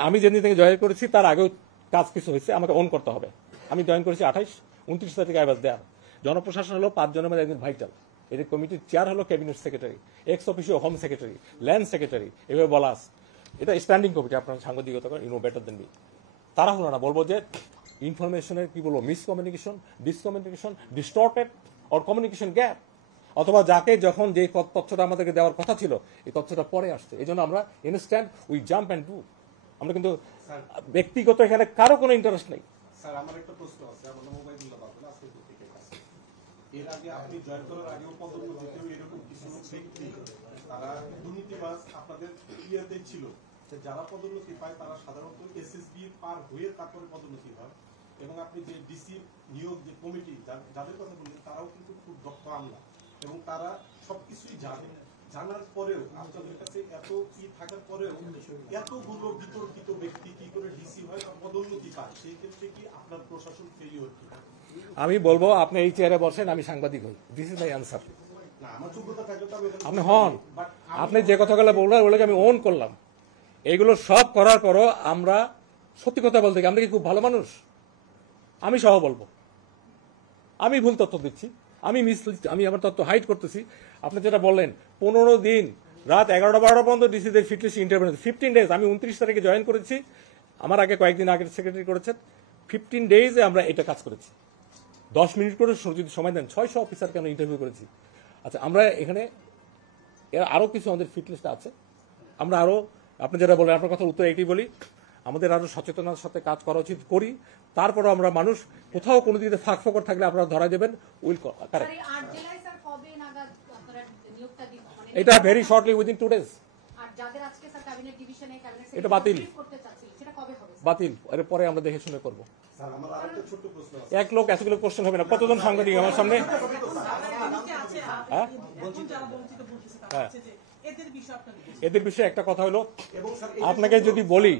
আমি যেদিন থেকে জয়েন করেছি তার আগেও কাজ কিছু হয়েছে, আমাকে অন করতে হবে। আমি জয়েন করেছি 28-29 তারিখে আই ওয়াজ দেয়ার। জনপ্রশাসন হলো 5 জনের মধ্যে একজন ভাইটাল। এদের কমিটির চেয়ার হলো cabinet secretary, ex officio home secretary, land secretary, এভাবে বলা আছে। এটা স্ট্যান্ডিং কমিটি, আপনার সাংবাদিকতা করেন, you know better than me. তারা হলো না, বলবো যে ইনফরমেশনের কি বলবো, miscommunication, discommunication, distorted or communication gap, অথবা যাকে যখন যে তথ্যটা আমাদেরকে দেওয়ার কথা ছিল এই তথ্যটা পরে আসছে। এই জন্য আমরা instant we jump and do. আমরা কিন্তু ব্যক্তিগত এখানে কারো কোনো ইন্টারেস্ট নেই। স্যার, আমার একটা প্রশ্ন আছে। আমার নাম ওবাইদুল্লাহ বাদল, আজকে পত্রিকায় কাজ করি। এর আগে আপনি জয়েন করার আগেও পদোন্নতিতেও এরকম কিছু ব্যক্তি তারা দুর্নীতিবাজ আপনাদের ইয়েতে ছিল, যে যারা পদোন্নতি পায় তারা সাধারণত এসএসবি পার হয়ে তারপরে পদোন্নতি হয়। এবং আপনি যে ডিসি নিয়োগ যে কমিটি যাদের কথা বললেন তারাও কিন্তু খুব দক্ষ আমলা এবং তারা সবকিছুই জানে। জানার পরেও আপনাদের কাছে এত কি থাকার পরেও এতগুলো বিতর্কিত ব্যক্তি কি করে ডিসি হয় বা পদোন্নতি পায়, সেই ক্ষেত্রে কি আপনার প্রশাসন ফেলিওর কি? আমি বলবো আপনি এই চেয়ারে বসেন, আমি সাংবাদিক হই, দিস ইজ মাই অ্যান্সার। না, আমার যোগ্যতা থাকলে তো আপনি হন, আপনি যে কথাগুলো বললেন ওগুলোকে আমি ওন করলাম। এইগুলো সব করার পরও আমরা সত্যি কথা বলতে আমরা কি খুব ভালো মানুষ? আমি সহ বলবো আমি ভুল তথ্য দিচ্ছি, আমি আমার তথ্য হাইড করতেছি। আপনি যেটা বললেন 15 দিন রাত 11টা-12টা পর্যন্ত ডিসিদের ফিটনেস ইন্টারভিউ, 15 ডেজ। আমি 29 তারিখে জয়েন করেছি, আমার আগে কয়েকদিন আগে সেক্রেটারি করেছেন। 15 ডেজে আমরা এটা কাজ করেছি। 10 মিনিট করে যদি সময় দেন 600 অফিসারকে আমরা ইন্টারভিউ করেছি। আচ্ছা, আমরা এখানে আরও কিছু আমাদের ফিটনেসটা আছে। আমরা আরও, আপনি যেটা বলেন, আপনার কথা উত্তর এইটাই বলি, আমাদের আরও সচেতনার সাথে কাজ করা উচিত, করি। তারপরও আমরা মানুষ কোথাও কোনো দিকে ফাঁক ফোকর থাকলে আপনারা ধরা দেবেন, উইল কারেক্ট। এটা ভেরি শর্টলি উইদিন 2 ডেজ। এটা বাতিল বাতিল, এর পরে আমরা দেখে শুনে করবো। এক লোক এতগুলো কোশ্চেন হবে না। কতজন সাংবাদিক আমার সামনে? হ্যাঁ, এদের বিষয়ে একটা কথা হলো, আপনাকে যদি বলি,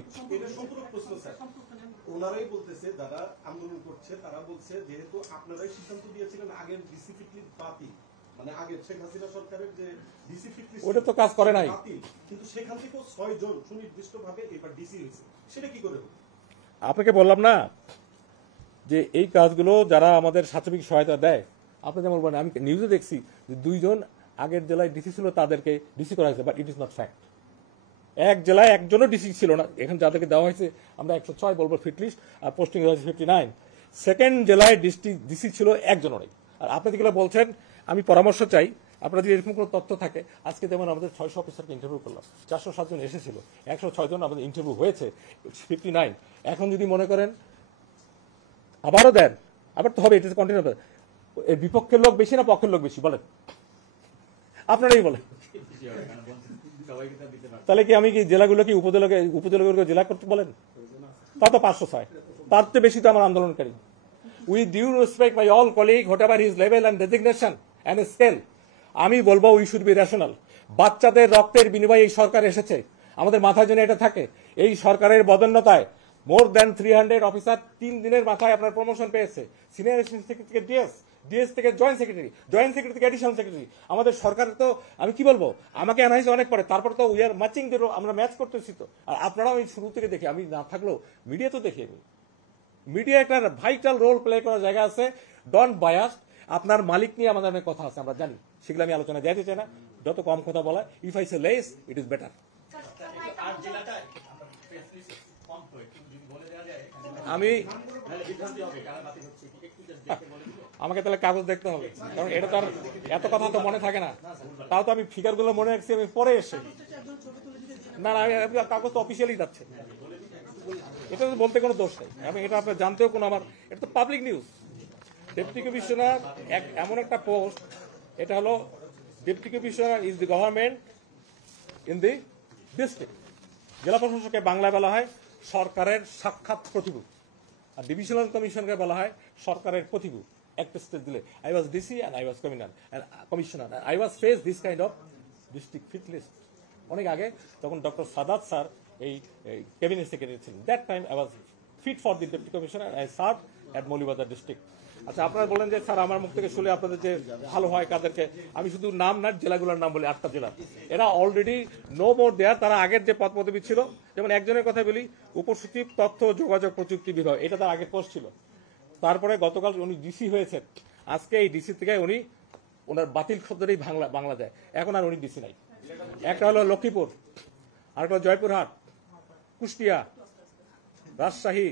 ওনারাই বলতেছে যারা আন্দোলন করছে তারা বলছে যেহেতু আপনারাই সিদ্ধান্ত দিয়েছিলেন আগের ডিসি ফিটলিস্ট বাতিল, মানে আগের শেখ হাসিনা সরকারের যে ডিসি ফিটলিস্ট ওটা তো কাজ করে নাই, কিন্তু সেখান থেকেও 6 জন সুনির্দিষ্টভাবে এবার ডিসি হয়েছে, সেটা কি করে হলো? আপনাকে বললাম না যে এই কাজগুলো যারা আমাদের সার্বিক সহায়তা দেয়, আপনি যেমন বলেন, আমি নিউজে দেখছি যে 2 জন আগের জেলায় ডিসি ছিল তাদেরকে ডিসি করা হয়েছে, but it is not fact. এক জেলায় একজনও ডিসি ছিল না। এখানে যাদেরকে দেওয়া হয়েছে আমরা 106 বলবো ফিটলিস্ট, আর পোস্টিং হয়েছে 59। সেকেন্ড জেলায় ডিসি ছিল একজনও নেই। আর আপনি যেগুলো বলছেন, আমি পরামর্শ চাই, আপনার যদি এরকম কোনো তথ্য থাকে, আজকে যেমন আমাদের 600 অফিসারকে ইন্টারভিউ করলাম, 407 জন এসেছিল, 106 জন আমাদের ইন্টারভিউ হয়েছে, 59। এখন যদি মনে করেন আবারও দেন, আবার তো হবে, এটা কন্টিনিউ। এর বিপক্ষের লোক বেশি না পক্ষের লোক বেশি বলেন? আপনারাই বলেন। তাহলে কি আমি কি জেলাগুলোকে উপজেলাগুলোকে জেলা করতে বলেন? তা তো 506, তার চেয়ে বেশি তো আমার আন্দোলনকারী। With due respect my all colleague, whatever his level and designation and scale, আমি বলবো উই শুড বি রেশনাল। বাচ্চাদের রক্তের বিনিময়ে এই সরকার এসেছে, আমাদের মাথায় যেন এটা থাকে। এই সরকারের বদন্যতায় মোর দ্যান 300 অফিসার 3 দিনের মাথায় আপনার প্রমোশন পেয়েছে। সিনিয়র সেক্রেটারি থেকে ডিএস থেকে জয়েন্ট সেক্রেটারি থেকে এডিশনাল সেক্রেটারি। আমাদের সরকার তো, আমি কি বলবো, আমাকে আনা হয়েছে অনেক পরে, তারপর তো উই আর ম্যাচিং, আমরা ম্যাচ করতেছি তো। আর আপনারাও আমি শুরু থেকে দেখি, আমি না থাকলেও মিডিয়া তো দেখি, আমি মিডিয়া একটা ভাইটাল রোল প্লে করার জায়গা আছে। ডন বায়াসড, আপনার মালিক নিয়ে আমাদের অনেক কথা আছে, আমরা জানি, সেগুলো আমি আলোচনা যাইতে চাই না। যত কম কথা বলা, if I say less it is better. আমি আমাকে তাহলে কাগজ দেখতে হবে, কারণ এটা তো আর এত কথা তো মনে থাকে না। তাও তো আমি ফিগারগুলো মনে রাখছি, আমি পরে এসে না না, কাগজ তো অফিসিয়ালি যাচ্ছে, এটা তো বলতে কোনো দোষ নেই। আমি এটা আপনার জানতেও কোনো, আমার এটা তো পাবলিক নিউজ। ডেপুটি কমিশনার এমন একটা পোস্ট, এটা হলো deputy commissioner is the government in the district. জেলা প্রশাসককে বাংলায় বলা হয় সরকারের সাক্ষাৎ প্রতিভূ, আর ডিভিশনাল কমিশনকে বলা হয় সরকারের প্রতিভূ। একটা স্টেজ দিলে I was DC and I was commissioner, I was face this kind of district fit list. অনেক আগে, তখন ডক্টর সাদাত স্যার এই ক্যাবিনেট সেক্রেটারি ছিলেন, that time I was fit for the deputy commissioner. I served at Molibazar district. আচ্ছা, আপনারা বলেন যে sir আমার মুখ থেকে শুনে আপনাদের যে ভালো হয় কাদেরকে, আমি শুধু নাম না জেলাগুলোর নাম বলি, 8টা জেলা। এরা অলরেডি নো মোর দেয়ার, তারা আগের যে পদ পদবি ছিল, যেমন একজনের কথা বলি, উপসচিব তথ্য ও যোগাযোগ প্রযুক্তি বিভাগ, এটা তার আগের পোস্ট ছিল। তারপরে গতকাল উনি ডিসি হয়েছেন, আজকে এই ডিসি থেকে উনি ওনার বাতিল শব্দটাই বাংলা যায়, এখন আর উনি ডিসি নাই। একটা হলো লক্ষ্মীপুর, আরেকটা হলো জয়পুরহাট, কুষ্টিয়া, রাজশাহী,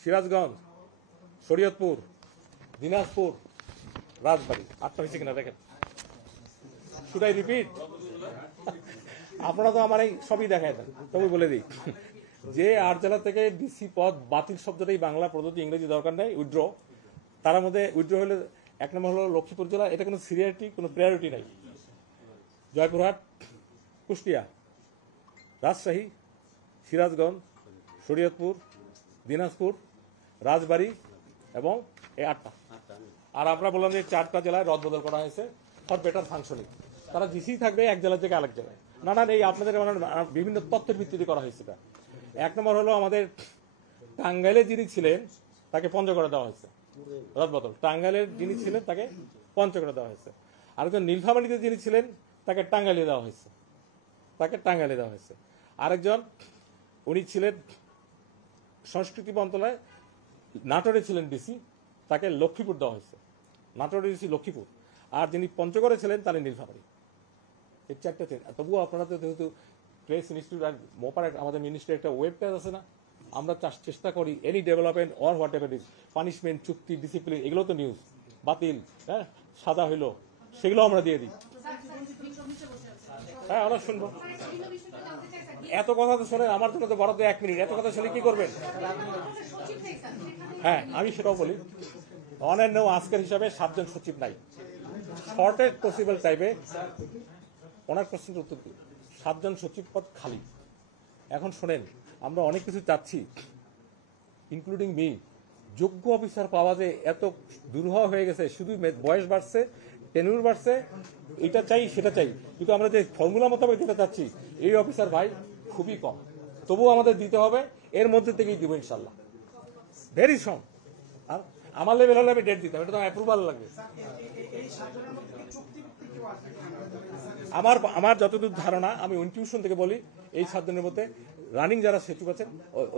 সিরাজগঞ্জ, শরীয়তপুর, দিনাজপুর, রাজবাড়ী। 8টা হয়েছে কিনা দেখেন। Should I repeat? আপনারা তো আমার এই সবই দেখায় দেন, তবে বলে দিই যে 8 জেলা থেকে ডিসি পদ বাতিল শব্দটাই বাংলা প্রদত্ত, ইংরেজি দরকার নেই, উইথড্র। তার মধ্যে উইথড্র হলে 1 নম্বর হলো লক্ষ্মীপুর জেলা, এটা কোনো সিরিয়ারিটি, কোনো প্রায়োরিটি নাই। জয়পুরহাট, কুষ্টিয়া, রাজশাহী, সিরাজগঞ্জ, শরীয়তপুর, দিনাজপুর, রাজবাড়ী এবং এই 8টা। আর আমরা বললাম যে 4টা জেলায় রদবদল করা হয়েছে ফর বেটার ফাংশনিং। তারা ডিসি থাকবে এক জেলা থেকে আরেক জেলায়। নানান এই আপনাদের বিভিন্ন তথ্যের ভিত্তিতে করা হয়েছে। 1 নম্বর হলো আমাদের টাঙ্গাইলে যিনি ছিলেন তাকে পঞ্চগড়ে দেওয়া হয়েছে, রদবদল। টাঙ্গাইলের যিনি ছিলেন তাকে পঞ্চগড়ে দেওয়া হয়েছে। আরেকজন নীলফামারীতে যিনি ছিলেন তাকে টাঙ্গাইলে দেওয়া হয়েছে। আরেকজন উনি ছিলেন সংস্কৃতি মন্ত্রণালয়, নাটোরে ছিলেন ডিসি, তাকে লক্ষ্মীপুর দেওয়া হয়েছে। নাটোরে ডিসি লক্ষ্মীপুর। আর যিনি পঞ্চগড়ে ছিলেন তার নীলফামারী। এই 4টা চেঞ্জ। তবুও আপনারা তো যেহেতু প্রেস ইনস্টিটিউট আর মোপার আমাদের মিনিস্ট্রি একটা ওয়েব পেজ আছে না, আমরা চেষ্টা করি any development or what ever is, punishment, চুক্তি, ডিসিপ্লিন, এগুলো তো নিউজ, বাতিল, হ্যাঁ, সাজা হইলো, সেগুলো আমরা দিয়ে দিই। হ্যাঁ, আমরা শুনবো। এত কথা তো শোনেন, আমার জন্য তো বরাদ্দ 1 মিনিট, এত কথা শুনে কি করবেন? হ্যাঁ, আমি সেটাও বলি, অন্যান্য আজকের হিসাবে 7 জন সচিব নাই। শর্টেস্ট পসিবল টাইমে ওনার প্রশ্নের উত্তর দিই, 7 জন সচিব পদ খালি। এখন শোনেন, আমরা অনেক কিছু চাচ্ছি, ইনক্লুডিং মি। যোগ্য অফিসার পাওয়া যে এত দুরূহ হয়ে গেছে, শুধু বয়স বাড়ছে, টেনিউর বাড়ছে, এটা চাই সেটা চাই, কিন্তু আমরা যে ফর্মুলা মোতাবেক যেটা চাচ্ছি, এই অফিসার ভাই খুবই কম। তবুও আমাদের দিতে হবে, এর মধ্যে থেকেই দিব ইনশাল্লাহ, ভেরি সং। আর আমার লেভেল হলে আমি ডেট দিতাম, এটা তো অ্যাপ্রুভাল লাগবে। আমার যতদূর ধারণা, আমি ইনটিউশন থেকে বলি, এই 7 দিনের মধ্যে রানিং যারা সচিব আছেন,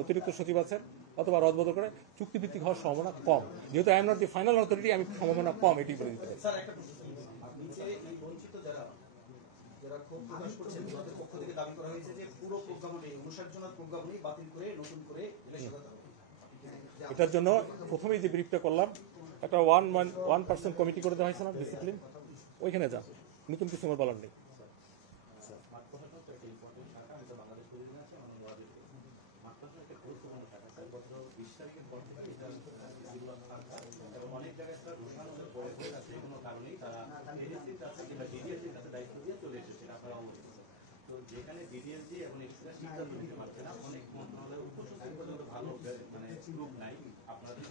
অতিরিক্ত সচিব আছেন, অথবা রদবদল করে চুক্তিভিত্তিক হওয়ার সম্ভাবনা কম। যেহেতু I am not the final authority, আমি সম্ভাবনা কম এটি বলে দিতে পারি। আপনি যে এই বঞ্চিত যারা ক্ষোভ প্রকাশ করছেন, তাদের পক্ষ থেকে দাবি করা হয়েছে যে পুরো প্রজ্ঞাপনে 59 জনের প্রজ্ঞাপনই বাতিল করে নতুন করে ইলেকশন হতে হবে। এটার জন্য প্রথমেই যে ব্রিফটা করলাম, একটা 1% কমিটি করে দেওয়া হয়েছে না, ডিসিপ্লিন, ওইখানে যা, নতুন কিছু আমার বলার নেই। যেখানে ডিডিএলজি এবং এক্সট্রা সিদ্ধান্ত নিতে পারছে না, অনেক মন্ত্রণালয়ের উপসচিব পর্যন্ত ভালো মানে গ্রুপ নাই আপনাদের,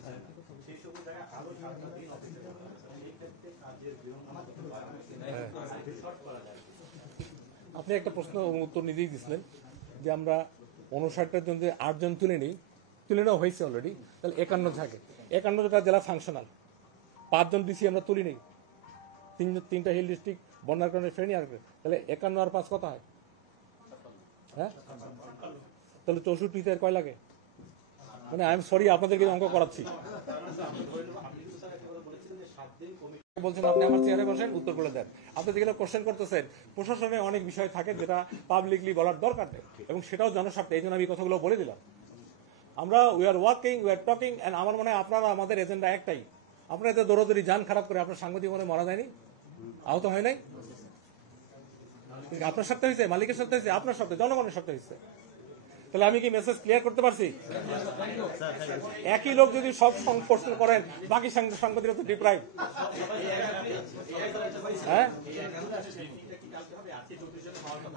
সেই সব জায়গায় আরো 7টা দিন অফিসে সেই ক্ষেত্রে কাজের বিড়ম্বনা করতে পারে, শর্ট করা যায়। আপনি একটা প্রশ্ন উত্তর নিজেই দিচ্ছিলেন যে আমরা 59টার জন্য 8 জন তুলে নেওয়া হয়েছে অলরেডি, তাহলে 51 থাকে। 51টা জেলা ফাংশনাল, 5 জন ডিসি আমরা তুলি নেই, 3টা হিল ডিস্ট্রিক্ট, বন্যার কারণে ফেনি, আর তাহলে 51 আর 5 কত হয়? হ্যাঁ, তাহলে 64তে আর কয় লাগে? মানে আই এম সরি, আপনাদেরকে অঙ্ক করাচ্ছি। বলছেন আপনি আমার চেয়ারে বসেন, উত্তর করে দেন। আপনি যেগুলো কোশ্চেন করতেছেন, প্রশাসনে অনেক বিষয় থাকে যেটা পাবলিকলি বলার দরকার নেই, এবং সেটাও জনস্বার্থে, এই জন্য আমি কথাগুলো বলে দিলাম। আমরা we are working, we are talking, and আমার মনে হয় আপনারা আমাদের এজেন্ডা একটাই। আপনারা এত দৌড়দৌড়ি যান খারাপ করে, আপনার সাংবাদিক মনে মারা যায়নি, আহত হয় নাই, আপনার সাথে হয়েছে, মালিকের সাথে হয়েছে, আপনার সাথে, জনগণের সাথে হয়েছে। তাহলে আমি কি মেসেজ ক্লিয়ার করতে পারছি? একই লোক যদি সব প্রশ্ন করেন, বাকি সাংবাদিকরা তো ডিপ্রাইভ। হ্যাঁ,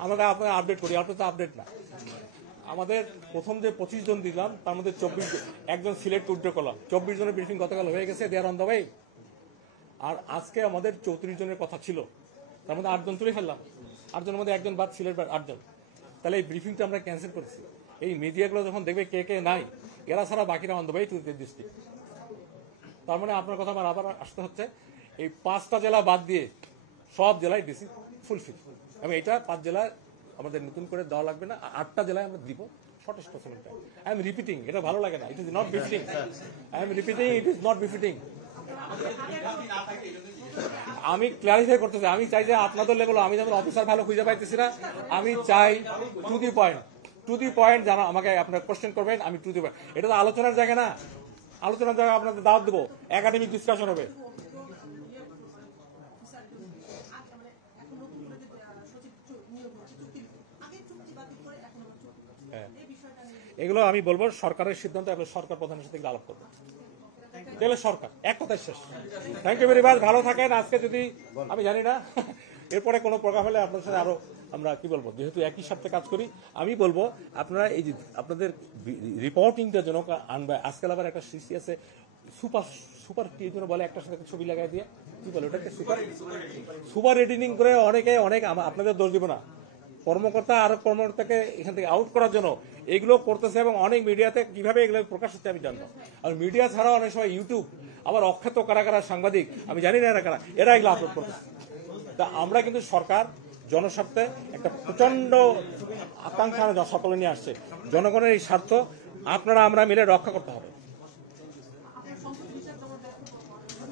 আমরা আপনার আপডেট করি, আপনার তো আপডেট না। আমাদের প্রথম যে 25 জন দিলাম, তার মধ্যে 1জন সিলেক্ট উইথড্র করলাম। 24 জনের ব্রিফিং গতকাল হয়ে গেছে, দে আর অন দ্য ওয়ে। আর আজকে আমাদের 34 জনের কথা ছিল, তার মধ্যে 8 জন তুলে ফেললাম। 8 জনের মধ্যে 1জন বাদ, সিলেট বাদ 8 জন। তাহলে এই ব্রিফিংটা আমরা ক্যান্সেল করছি। এই মিডিয়াগুলো যখন দেখবে কে কে নাই, এরা ছাড়া বাকিরা on the way to this district. তার মানে আপনার কথা আমার আবার আসতে হচ্ছে, এই 5টা জেলা বাদ দিয়ে সব জেলায় ডিসি ফুলফিল, এবং এটা 5 জেলায় আমাদের নতুন করে দেওয়া লাগবে না, 8টা জেলায় আমরা দিব shortest possible time. I am repeating, এটা ভালো লাগে না, it is not befitting, I am repeating, it is not befitting. আমি ক্লারিফাই করতে চাই, আমি চাই যে আপনাদের লেভেল, আমি যেমন অফিসার ভালো খুঁজে পাইতেছি না, আমি চাই টু দি পয়েন্ট যারা আমাকে আপনার কোশ্চেন করবেন, আমি টু দি পয়েন্ট। এটা তো আলোচনার জায়গা না, আলোচনার জায়গা আপনাদের দাওয়াত দেবো, একাডেমিক ডিসকাশন হবে। এগুলো আমি বলবো সরকারের সিদ্ধান্ত, এবং সরকার প্রধানের সাথে আলাপ করবো, তাহলে সরকার এক কথায় শেষ। থ্যাংক ইউ ভেরি মাচ, ভালো থাকেন। আজকে যদি আমি জানি না এরপরে কোনো প্রোগ্রাম হলে আপনার সাথে আরো আমরা কি বলবো, যেহেতু একই সাথে কাজ করি, আমি বলবো আপনারা এই যে আপনাদের রিপোর্টিংটা যেন আনবে। আজকাল আবার একটা সৃষ্টি আছে সুপার কি যেন বলে, একটার সাথে ছবি লাগাই দিয়ে, কি বলে ওটাকে, সুপার এডিটিং করে অনেক আপনাদের দোষ দিব না, কর্মকর্তা আর কর্মকর্তাকে এখান থেকে আউট করার জন্য এগুলো করতেছে, এবং অনেক মিডিয়াতে কিভাবে এগুলো প্রকাশ হচ্ছে আমি জানতাম। আর মিডিয়া ছাড়াও অনেক সময় ইউটিউব, আবার অখ্যাত কারা সাংবাদিক, আমি জানি না এরা এগুলো আপলোড করতেছে। তা আমরা কিন্তু সরকার জনস্বার্থে একটা প্রচন্ড আকাঙ্ক্ষা সকলে নিয়ে আসছে, জনগণের এই স্বার্থ আপনারা আমরা মিলে রক্ষা করতে হবে।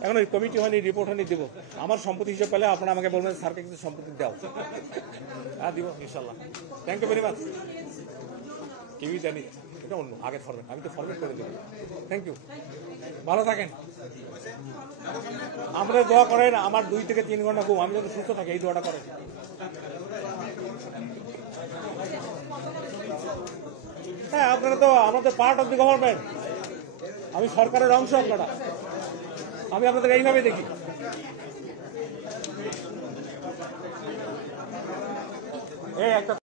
এখন ওই কমিটি হয়নি, রিপোর্ট হয়নি, দিব। আমার সম্পত্তি হিসেবে পেলে আপনারা আমাকে বলবেন স্যারকে কিন্তু সম্পত্তি দাও, হ্যাঁ দিব ইনশাল্লাহ। Thank you very much. কেউই জানি এটা অন্য আগের ফরম্যাট, আমি তো ফরম্যাট করে দেবো। থ্যাংক ইউ, ভালো থাকেন। আমাদের দোয়া করেন, আমার 2 থেকে 3 ঘন্টা ঘুম, আমি যদি সুস্থ থাকি এই দোয়াটা করেন। হ্যাঁ, আপনারা তো আমাদের পার্ট অফ দি গভর্নমেন্ট, আমি সরকারের অংশ, আপনারা, আমি আপনাদের এইভাবে দেখি। এই একটা